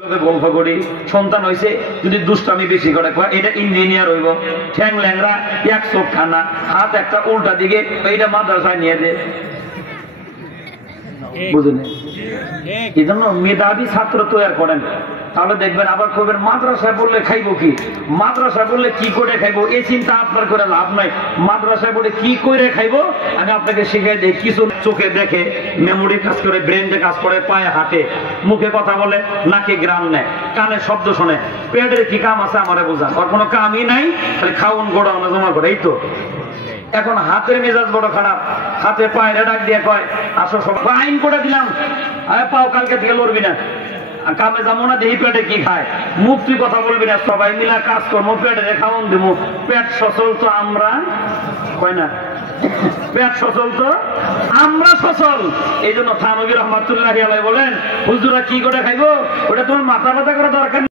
গল্প করি সন্তান হইছে যদি দুষ্টামি বেশি করে এটা ইঞ্জিনিয়ার হইব ঠ্যাং ল্যাংরা এক চোখ খানা হাত একটা উল্টা দিকে এইটা মাদ্রাসায় নিয়ে দে বুঝলেন এই জন্য মেধাবী ছাত্র তৈরি করেন তাহলে দেখবেন আবার কবেন মাদ্রাসায় বললে খাইবো কি মাদ্রাসায় বললে কি করে খাইবো এই চিন্তা আপনার করে লাভ নাই মাদ্রাসায় বলে কি করে খাইবো আমি আপনাকে শিখিয়ে দিই কিছু চোখে দেখে মেমোরি কাজ করে ব্রেনে কাজ করে পায়ে হাঁটে মুখে কথা বলে নাকে গ্রাম নেয় কানে শব্দ শোনে পেটের কি কাম আছে আমারে বোঝান ওর কোনো কামই নাই খালি খাওন গোড়ানো জমা করে এই তো এখন হাতের মেজাজ বড় খারাপ হাতে পায়ে ডাক দিয়ে কয় আসো সব আইন করে দিলাম পাও কালকে থেকে লড়বি না কামে যাবো না দেখি পেটে কি খায় মুখ তুই কথা বলবি না সবাই মিলা কাজ করবো পেটে খাওয়ান দিব পেট সচল তো আমরা কয় না পেট সচল তো আমরা সচল এই জন্য থানভী রহমাতুল্লাহি আলাইহি বলেন হুজুরা কি করে খাইবো ওটা তোমার মাথা ব্যথা করা দরকার